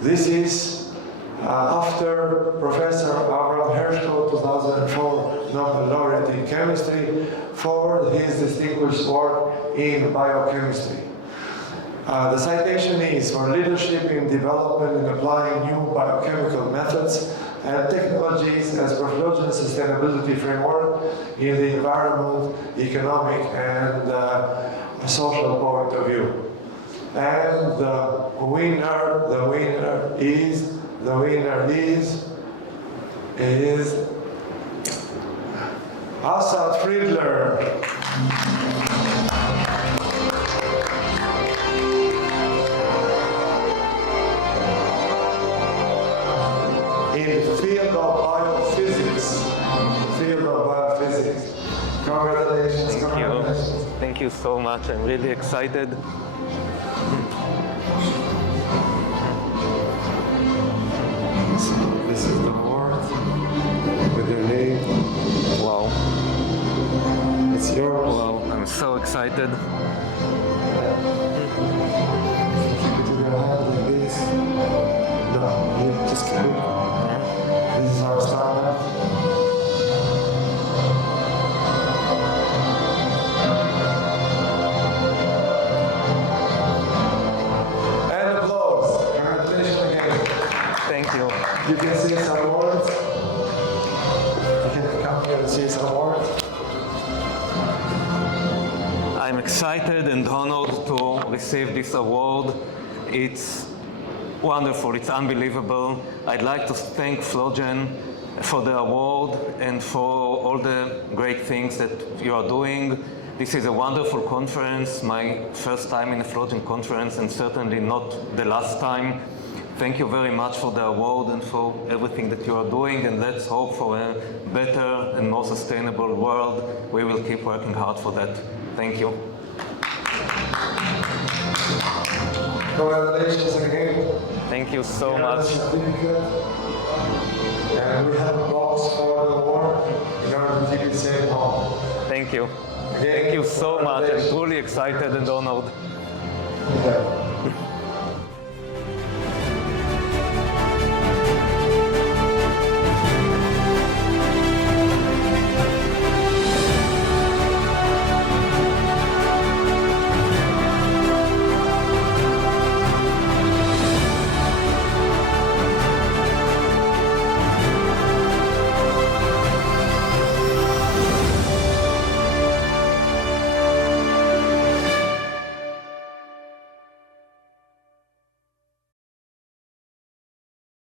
This is after Professor Hershko, 2004 Nobel laureate in chemistry, for his distinguished work in biochemistry. The citation is for leadership in development and applying new biochemical methods and technologies as per FLOGEN sustainability framework in the environment, economic, and social point of view. And the winner is Assaf Friedler. In the field of biophysics. Congratulations. Thank you. Thank you so much. I'm really excited. This is the award with your name. Wow. It's yours. Wow. I'm so excited. Keep it in your hand like this. No, you just keep it. This is our standard. And applause. Congratulations again. Thank you. You can say some words. You can come here and say some words. I'm excited and honored to receive this award. It's wonderful, it's unbelievable. I'd like to thank FLOGEN for the award and for all the great things that you are doing. This is a wonderful conference, my first time in a FLOGEN conference and certainly not the last time. Thank you very much for the award and for everything that you are doing, and let's hope for a better and more sustainable world. We will keep working hard for that. Thank you. Congratulations again. Thank you so much. And we have a box for the award in order to keep it safe home. Thank you. Again, Thank you so much. I'm truly excited and honored. Yeah.